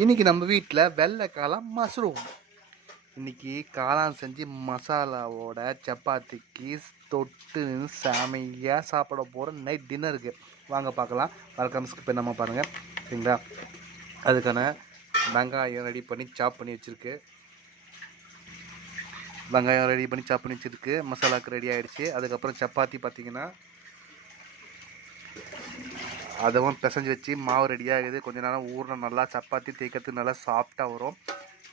இன்னைக்கு நம்ம வீட்டில் வெள்ளை காளான் மஷ்ரூம். இன்னைக்கு காளான் செஞ்சு மசாலாவோட சப்பாத்திக்கு தொட்டு செமையாக சாப்பிட போகிற நைட் டின்னருக்கு வாங்க பார்க்கலாம் வெல்கம் ஸ்கிப் நம்ம பாருங்கள் சரிங்களா? அதுக்கான வெங்காயம் ரெடி பண்ணி சாப் பண்ணி வச்சுருக்கு. வெங்காயம் ரெடி பண்ணி சாப் பண்ணி வச்சுருக்கு. மசாலாவுக்கு ரெடி ஆகிடுச்சு அதுக்கப்புறம் சப்பாத்தி பார்த்தீங்கன்னா அதுவும் பிசைஞ்சு வச்சு மாவு ரெடி ஆகுது. கொஞ்ச நேரம் ஊரில் நல்லா சப்பாத்தி தேய்க்கிறதுக்கு நல்லா சாஃப்டாக வரும்.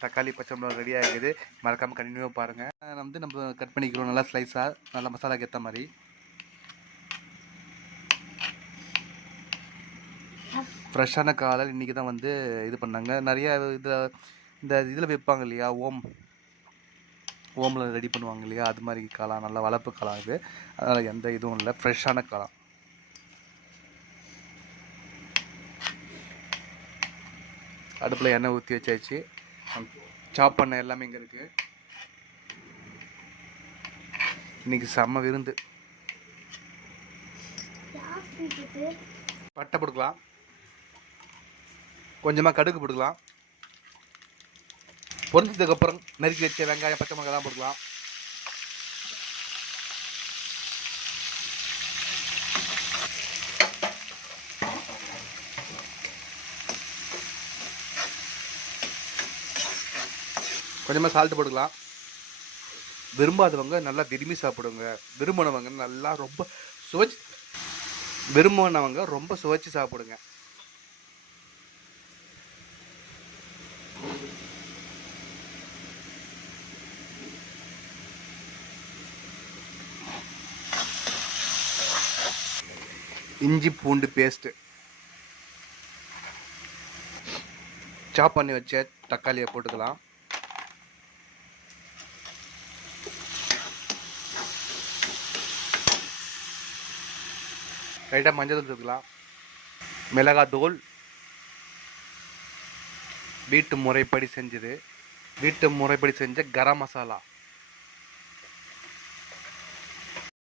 தக்காளி பச்சை மிளகா ரெடி ஆகுது. மறக்காமல் கண்டினியூவாக பாருங்கள் வந்து நம்ம கட் பண்ணிக்கிறோம். நல்லா ஸ்லைஸாக நல்லா மசாலாக்கு ஏற்ற மாதிரி. ஃப்ரெஷ்ஷான காலையில் இன்றைக்கி தான் வந்து இது பண்ணாங்க. நிறையா இதில் இந்த இதில் வைப்பாங்க இல்லையா? ஓம். ஓமில் ரெடி பண்ணுவாங்க இல்லையா? அது மாதிரி காளான். நல்லா வளர்ப்பு காளான் இது. அதனால் எந்த இதுவும் இல்லை. ஃப்ரெஷ்ஷான காளான். அடுப்பில் எண்ணெய் ஊற்றி வச்சாச்சு. சாப் பண்ண எல்லாமே இங்கே இருக்குது இன்னைக்கு செம்ம விருந்து. பட்டை போட்டுக்கலாம் கொஞ்சமாக கடுகு போட்டுக்கலாம் பொரிஞ்சதுக்கப்புறம் நறுக்கி வச்ச வெங்காயம் பச்சை மிளகாய் போட்டுக்கலாம் கொஞ்சமாக சால்ட்டு போட்டுக்கலாம். விரும்பாதவங்க நல்லா விரும்பி சாப்பிடுங்க. விரும்பினவங்க நல்லா ரொம்ப சுவைச்சு விரும்பினவங்க ரொம்ப சுவைச்சு சாப்பிடுங்க. இஞ்சி பூண்டு பேஸ்ட்டு சாப் பண்ணி வச்ச தக்காளியை போட்டுக்கலாம். லைட்டாக மஞ்சள் தூள் சேர்த்துக்கலாம். மிளகாய் தூள் வீட்டு முறைப்படி செஞ்சது. வீட்டு முறைப்படி செஞ்ச கரம் மசாலா.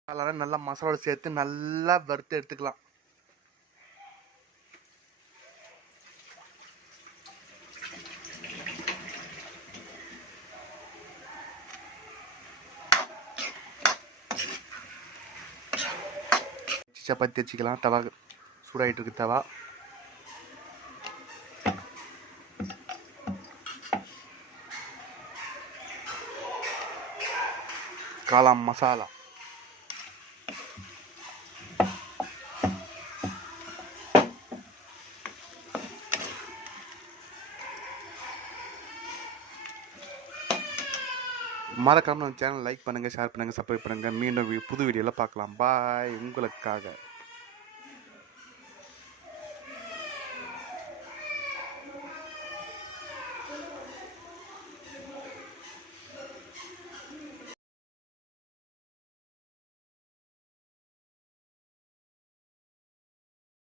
மசாலா நல்லா மசாலாவோட சேர்த்து நல்லா வறுத்து எடுத்துக்கலாம். சப்பாத்தி வச்சுக்கலாம் தவா சூடாகிட்டு இருக்கு தவா. காளான் மசாலா. மறக்காமல் நம்ம சேனல் லைக் பண்ணுங்கள் ஷேர் பண்ணுங்கள் சப்ஸ்கிரைப் பண்ணுங்கள் மீண்டும் புது வீடியோவில் பார்க்கலாம். பாய் உங்களுக்காக.